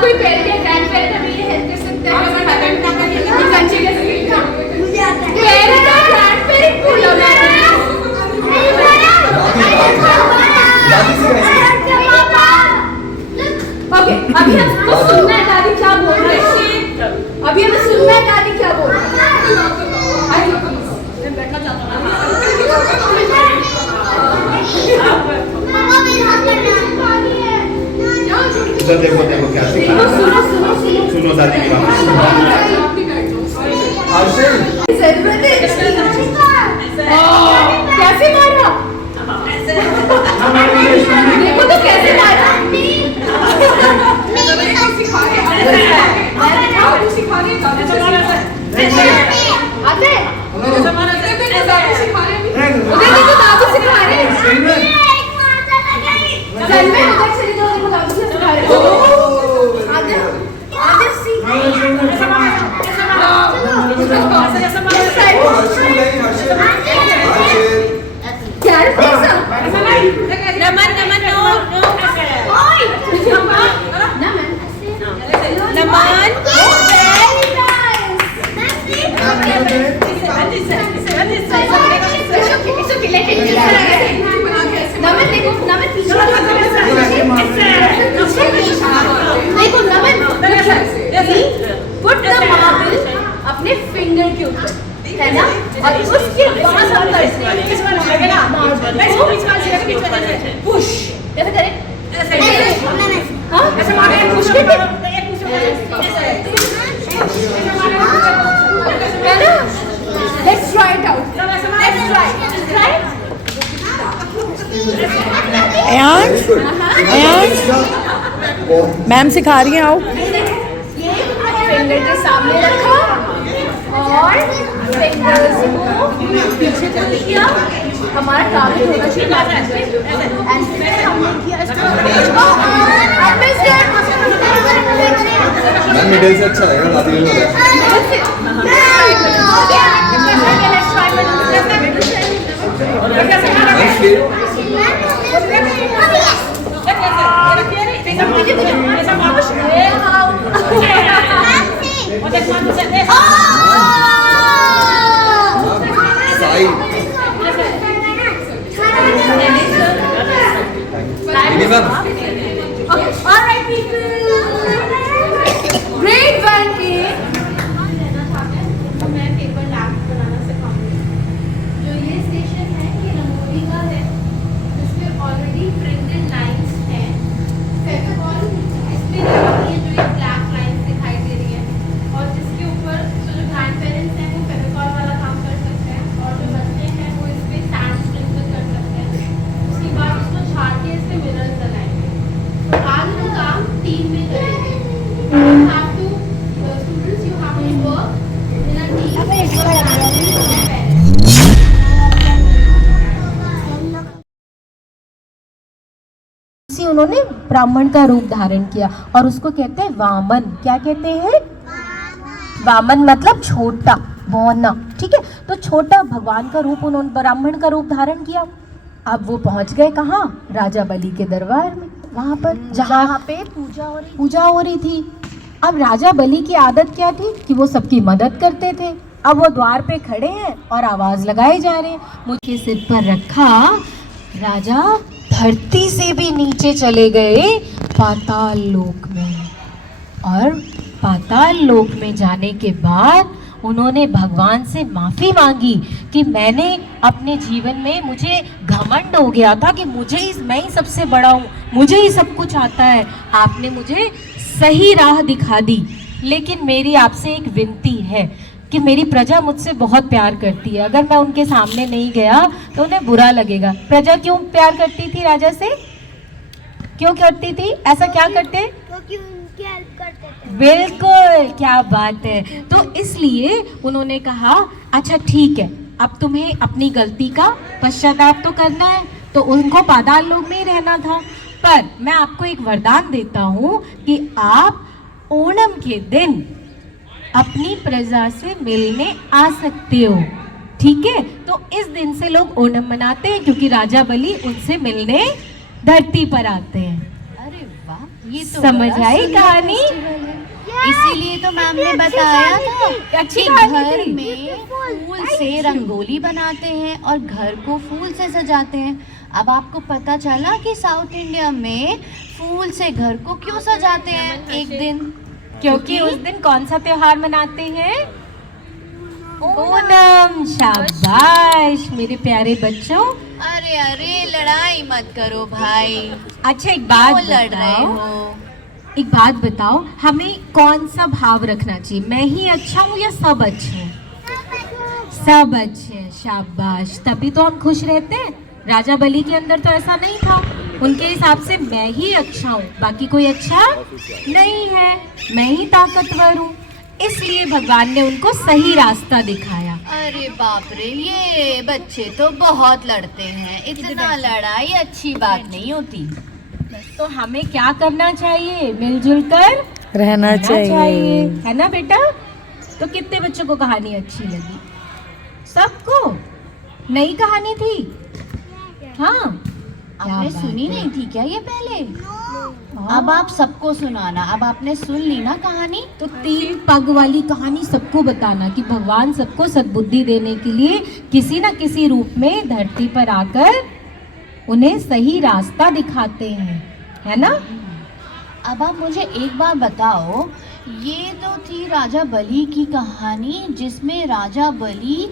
कोई पेरेंट या grand parent हमें ये हेल्प कर सकता है बच्चे कैसे मुझे आता है पेरेंट और ग्रैंड पेरेंट बोलो ओके अभी हमको सुनना है दादी क्या बोल रहे हैं अभी हमें सुनना है दादी क्या बोल रहे हैं देखो क्या सुनो दादी की बात कैसे मारा देखो तो कैसे मारा आते दादू सिखा रहे अपने फिंगर के ऊपर है ना और उसके बाद हम करते हैं पुश कैसे करें ऐसे मारे पुश करके है ना let's try it out let's try ma'am सिखा रही हैं आओ फिंगर के सामने रखा और फिंगर्स को पीछे कर दिया हमारा टारगेट होना चाहिए एंड फिर हमने किया इसको मिडिल से अच्छा लगेगा दादी को उन्होंने ब्राह्मण का रूप धारण किया और उसको कहते हैं वामन। क्या कहते हैं? वामन मतलब छोटा, बौना। ठीक है, तो छोटा भगवान का रूप उन्होंने, ब्राह्मण का रूप धारण किया। अब वो पहुंच गए कहाँ? राजा बलि के दरबार में, वहां पर जहाँ पे पूजा हो रही थी। अब राजा बलि की आदत क्या थी कि वो सबकी मदद करते थे। अब वो द्वार पे खड़े हैं और आवाज लगाए जा रहे हैं, मुझे सिर पर रखा। राजा धरती से भी नीचे चले गए पाताल लोक में, और पाताल लोक में जाने के बाद उन्होंने भगवान से माफ़ी मांगी कि मैंने अपने जीवन में, मुझे घमंड हो गया था कि मैं ही सबसे बड़ा हूँ, मुझे ही सब कुछ आता है। आपने मुझे सही राह दिखा दी, लेकिन मेरी आपसे एक विनती है कि मेरी प्रजा मुझसे बहुत प्यार करती है, अगर मैं उनके सामने नहीं गया तो उन्हें बुरा लगेगा। प्रजा क्यों प्यार करती थी राजा से? क्यों करती थी? ऐसा क्या करते? क्योंकि उनकी हेल्प करते थे। बिल्कुल, क्या बात है। तो इसलिए उन्होंने कहा अच्छा ठीक है, अब तुम्हें अपनी गलती का पश्चाताप तो करना है, तो उनको पाताल लोक में ही रहना था। पर मैं आपको एक वरदान देता हूँ कि आप ओणम के दिन अपनी प्रजा से मिलने आ सकते हो। ठीक है, तो इस दिन से लोग ओणम मनाते हैं क्योंकि राजा बलि उनसे मिलने धरती पर आते हैं। अरे वाह, ये तो समझ बड़ा आई सुंदर कहानी? फेस्टिवल है। इसीलिए तो मैम ने बताया था अच्छी कि कहानी घर थी। में फूल से रंगोली बनाते हैं और घर को फूल से सजाते हैं। अब आपको पता चला कि साउथ इंडिया में फूल से घर को क्यों सजाते हैं एक दिन? क्योंकि उस दिन कौन सा त्योहार मनाते हैं? ओणम। शाबाश मेरे प्यारे बच्चों। अरे अरे, लड़ाई मत करो भाई, अच्छा एक बात क्यों लड़ रहे बताओ, हो? एक बात बताओ, हमें कौन सा भाव रखना चाहिए? मैं ही अच्छा हूँ या सब अच्छे हैं? सब अच्छे हैं, शाबाश। तभी तो हम खुश रहते हैं। राजा बलि के अंदर तो ऐसा नहीं था। उनके हिसाब से मैं ही अच्छा हूँ, बाकी कोई अच्छा नहीं है, मैं ही ताकतवर हूँ, इसलिए भगवान ने उनको सही रास्ता दिखाया। अरे बाप रे, ये बच्चे तो बहुत लड़ते हैं। इतना लड़ाई अच्छी बात नहीं होती। तो हमें क्या करना चाहिए? मिलजुल कर रहना चाहिए। है ना बेटा? तो कितने बच्चों को कहानी अच्छी लगी? सबको? नई कहानी थी? हाँ, आपने सुनी नहीं थी क्या ये पहले? अब आप सबको सुनाना। अब आपने सुन ली ना कहानी? तो 3 पग वाली कहानी सबको बताना कि भगवान सबको सद्बुद्धि देने के लिए किसी न किसी रूप में धरती पर आकर उन्हें सही रास्ता दिखाते हैं, है ना? अब आप मुझे एक बात बताओ, ये तो थी राजा बलि की कहानी, जिसमें राजा बलि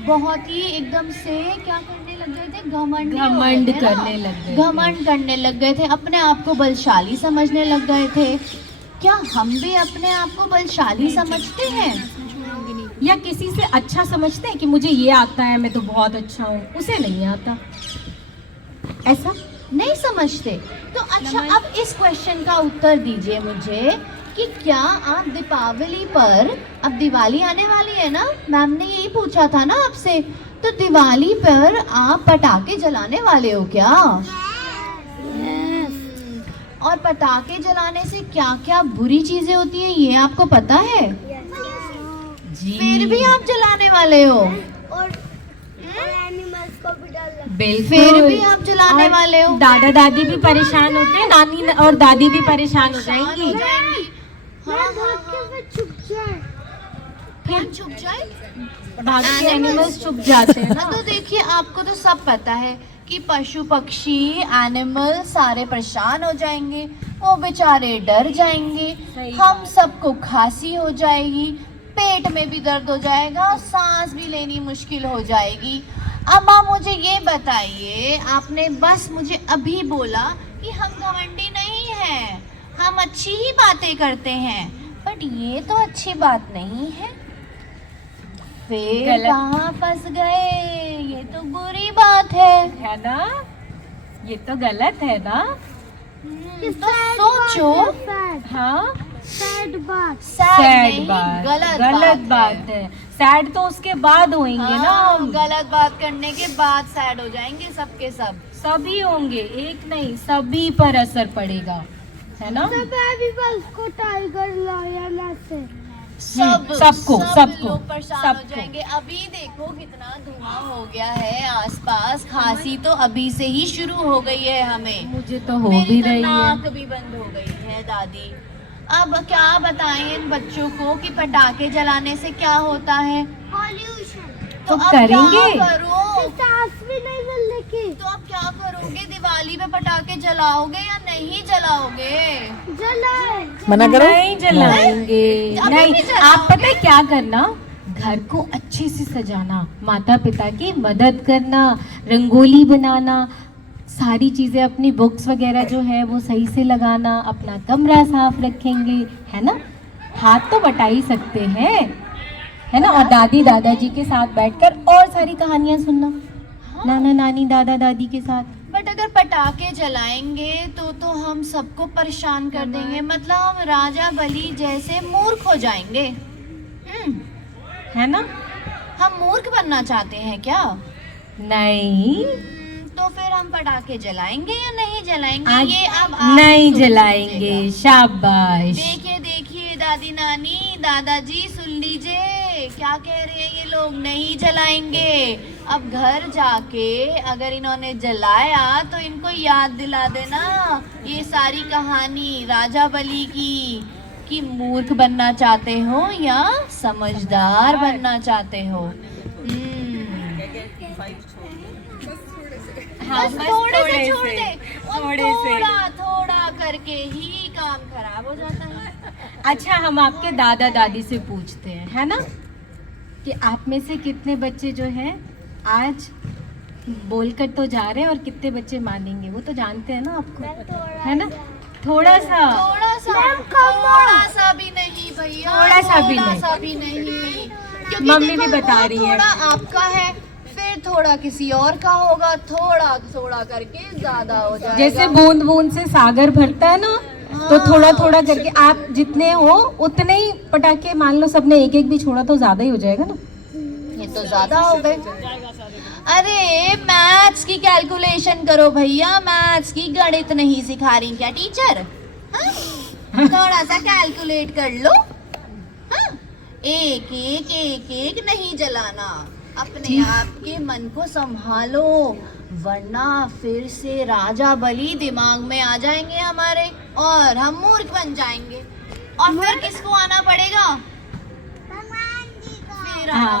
बहुत ही एकदम से क्या करने लग गए थे? घमंड करने लग गए थे। घमंड करने लग गए थे, अपने आप को बलशाली समझने लग गए थे। क्या हम भी अपने आप को बलशाली समझते हैं? या किसी से अच्छा समझते हैं कि मुझे ये आता है, मैं तो बहुत अच्छा हूँ, उसे नहीं आता, ऐसा नहीं समझते। तो अच्छा, अब इस क्वेश्चन का उत्तर दीजिए मुझे कि क्या आप दीपावली पर, अब दिवाली आने वाली है ना, मैम ने यही पूछा था ना आपसे, तो दिवाली पर आप पटाखे जलाने वाले हो क्या? और पटाखे जलाने से क्या क्या बुरी चीजें होती हैं ये आपको पता है? जी। फिर भी आप जलाने वाले हो? और एनिमल्स को भी डर लगता बिल्कुल। फिर भी आप जलाने और वाले हो? दादा दादी भी परेशान होते हैं, नानी और दादी भी परेशान हो जाएंगी। है। भाग के फिर छुप जाए। फिर छुप जाए? भाग के एनिमल्स छुप जाते हैं ना। तो देखिए, आपको तो सब पता है कि पशु पक्षी एनिमल सारे परेशान हो जाएंगे, वो बेचारे डर जाएंगे, हम सबको खांसी हो जाएगी, पेट में भी दर्द हो जाएगा, सांस भी लेनी मुश्किल हो जाएगी। अब आप मुझे ये बताइए, आपने बस मुझे अभी बोला कि हम घमंडी नहीं हैं, हम अच्छी ही बातें करते हैं, बट ये तो अच्छी बात नहीं है। फिर गलत। कहाँ फंस गए? ये तो बुरी बात है ना? ये तो गलत है ना? तो सोचो। हाँ, सैड बात। सैड बात, गलत बात है। सैड तो उसके बाद होंगे ना हाँ, हम। गलत बात करने के बाद सैड हो जाएंगे सबके सब। सभी होंगे, एक नहीं, सभी पर असर पड़ेगा, है ना? सब एनिमल्स को टाइगर लायन से सबको लोग परेशान हो सबको। जाएंगे। अभी देखो कितना धुआं हो गया है आसपास, खांसी तो अभी से ही शुरू हो गई है हमें। मुझे तो हो मेरी भी तो रही है। नाक भी बंद हो गई है दादी। अब क्या बताएं इन बच्चों को कि पटाखे जलाने से क्या होता है? पॉल्यूशन। तो अब करेंगे। क्या करो? सांस भी नहीं मिलने की। तो अब क्या करोगे? दिवाली पे पटाखे जलाओगे या नहीं जलाओगे? जलाए। मना करो। नहीं जलाएंगे। अभी नहीं, भी जलाओगे? आप पता है क्या करना? घर को अच्छे से सजाना, माता पिता की मदद करना, रंगोली बनाना, सारी चीजें, अपनी बुक्स वगैरह जो है वो सही से लगाना, अपना कमरा साफ रखेंगे, है ना? हाथ तो बटा ही सकते हैं, है ना? और दादी दादाजी के साथ बैठकर और सारी कहानियां सुनना, नाना नानी दादा दादी के साथ। बट अगर पटाखे जलाएंगे तो हम सबको परेशान कर देंगे, मतलब हम राजा बलि जैसे मूर्ख हो जाएंगे। है ना? हम मूर्ख बनना चाहते हैं क्या? नहीं, तो फिर हम पटाखे जलाएंगे या नहीं जलाएंगे? आज ये अब आप नहीं सोच जलाएंगे। लीजिएगा। शाबाश। देखिए देखिए दादी नानी दादाजी, सुन लीजिए क्या कह रहे हैं ये लोग, नहीं जलाएंगे। अब घर जाके अगर इन्होंने जलाया तो इनको याद दिला देना ये सारी कहानी राजा बलि की, कि मूर्ख बनना चाहते हो या समझदार बनना चाहते हो। हाँ, बस थोड़े से छोड़ दे, थोड़ा थोड़ा करके ही काम खराब हो जाता है। अच्छा, हम आपके दादा दादी से पूछते हैं, है ना, कि आप में से कितने बच्चे जो हैं आज बोलकर तो जा रहे हैं और कितने बच्चे मानेंगे, वो तो जानते हैं ना आपको, है ना। थोड़ा सा भी नहीं भैया, थोड़ा सा भी नहीं, क्योंकि मम्मी देखो, भी बता रही है। थोड़ा आपका है, फिर थोड़ा किसी और का होगा, थोड़ा थोड़ा करके ज्यादा हो जाएगा। जैसे बूंद बूंद से सागर भरता है ना, तो थोड़ा थोड़ा करके आप जितने हो उतने ही पटाखे, मान लो सबने एक एक भी छोड़ा तो ज्यादा ही हो जाएगा ना। ये तो ज्यादा हो गए। अरे मैथ्स की कैलकुलेशन करो भैया, मैथ्स की गणित नहीं सिखा रही क्या टीचर? हाँ? थोड़ा सा कैलकुलेट कर लो। हाँ? एक एक नहीं जलाना, अपने आप के मन को संभालो, वरना फिर से राजा बलि दिमाग में आ जाएंगे हमारे और हम मूर्ख बन जाएंगे। और फिर किसको आना पड़ेगा?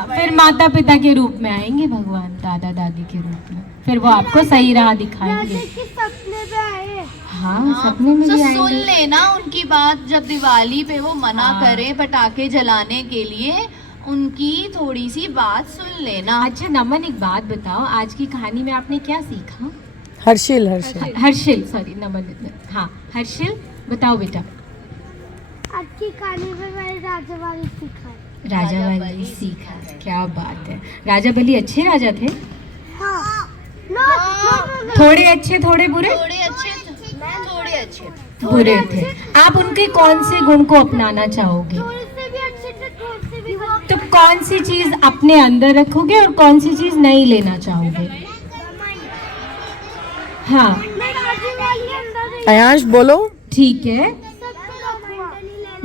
फिर माता पिता के रूप में आएंगे भगवान, दादा दादी के रूप में, फिर वो आपको सही राह दिखाएंगे। सपने में आए। हाँ, सपने में भी सुन आएंगे। लेना उनकी बात, जब दिवाली पे वो मना करे पटाखे जलाने के लिए, उनकी थोड़ी सी बात सुन लेना। अच्छा नमन, एक बात बताओ, आज की कहानी में आपने क्या सीखा? हर्षिल सॉरी नमन, हाँ हर्षिल बताओ बेटा। आज की कहानी में मैंने राजा बलि सीखा। राजा बलि सीखा, क्या बात है। राजा बलि अच्छे राजा थे? हाँ। थोड़े अच्छे थोड़े बुरे? थोड़े अच्छे बुरे थे। आप उनके कौन से गुण को अपनाना चाहोगे? थोड़े से भी अच्छे थे, थोड़े से भी तो कौन सी चीज अपने अंदर रखोगे और कौन सी चीज नहीं लेना चाहोगे? हाँ मैं राजा बलि अंदर नहीं, अयांश बोलो। ठीक है,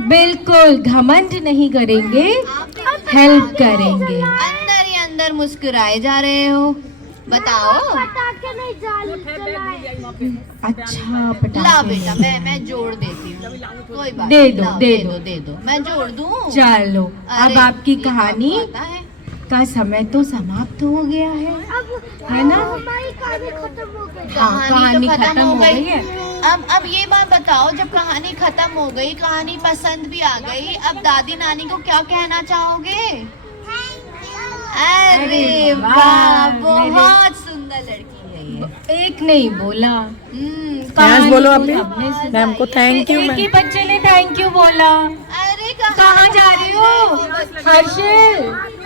बिल्कुल घमंड नहीं करेंगे, हेल्प करेंगे। अंदर ही अंदर मुस्कुराए जा रहे हो, बताओ। पटाखे नहीं जलाए। अच्छा ला पटाखे बेटा, नहीं। मैं जोड़ देती हूँ, कोई बात दे नहीं, दो, लाओ, दे दो, मैं जोड़ दूँ। चलो, अब अरे, आपकी ये कहानी आता है। का समय तो समाप्त हो गया है, अब है ना? हमारी कहानी खत्म हो गई। हाँ, कहानी तो खत्म हो गई है। अब ये बात बताओ, जब कहानी खत्म हो गई, कहानी पसंद भी आ गई, अब दादी नानी को क्या कहना चाहोगे? अरे वाह, बहुत सुंदर लड़की है ये। एक नहीं बोला, अयांश बोलो अपने सबने सुना। मैम को थैंक यू एक मैम। ही बच्चे ने थैंक यू बोला। अरे कहाँ जा रही हो हर्षिल?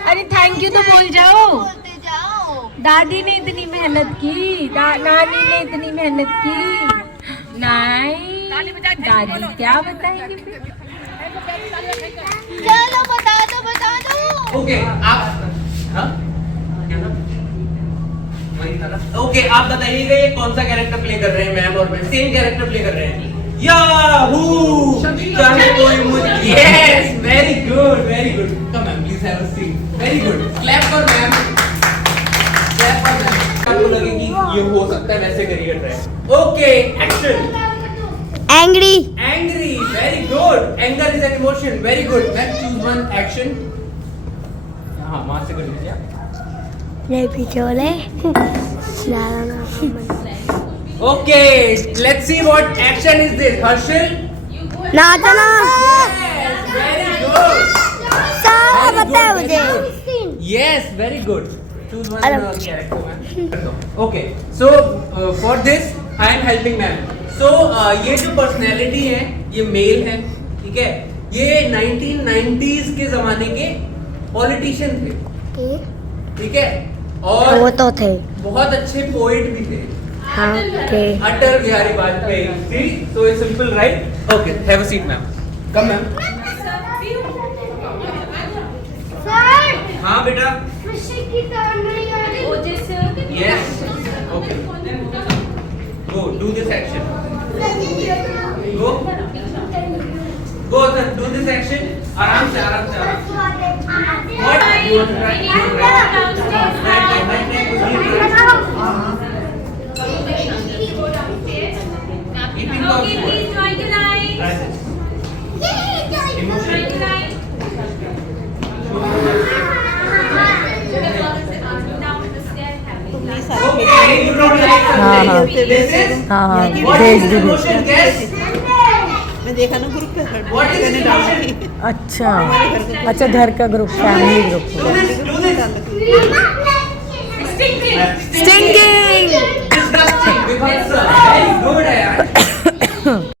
अरे थैंक यू तो बोल जाओ। बोलते जाओ। दादी ने इतनी मेहनत की, नानी ने इतनी मेहनत की, नहीं दादी क्या बताएंगे फिर? चलो बता दो। ओके आप ओके आप बताइएगा ये कौन सा कैरेक्टर प्ले कर रहे हैं मैम और मैं? सेम कैरेक्टर प्ले कर रहे हैं। याहू! चाहे कोई मुझे yes very good come ma'am please have a seat. Very good, clap for ma'am, clap for ma'am. आपको लगे कि ये हो सकता है, वैसे करिए try. Okay action. Angry. Angry, very good. Anger is an emotion, very good. Let's choose one action. हाँ वहां से कर लीजिए आप। नहीं पीछे वाले। Okay, let's see what action is this. Harshil? नाचना। Very good. सारा पता है मुझे। Yes, very good. Choose one character, man. Okay, so for this I am helping ma'am. So ये जो personality है, ये male है, ठीक है? ये 1990s के जमाने के politician थे, ठीक है? और वो तो थे। बहुत अच्छे poet भी थे। हाँ थे। Atal Bihari Vajpayee. See, so it's simple, right? Okay, have a seat, ma'am. Come, ma'am. Sir, हाँ बेटा. कृषि की टर्न नहीं आ रही। Yes. Okay. Go, do this action. Go. Go, sir. Do this action. आराम से. What? You want to try? Right. हाँ हाँ हाँ हाँ भेज दीजिए। मैं देखा ना ग्रुप पे What is मैंने डाला emotion? अच्छा अच्छा घर का ग्रुप फैमिली ग्रुप Do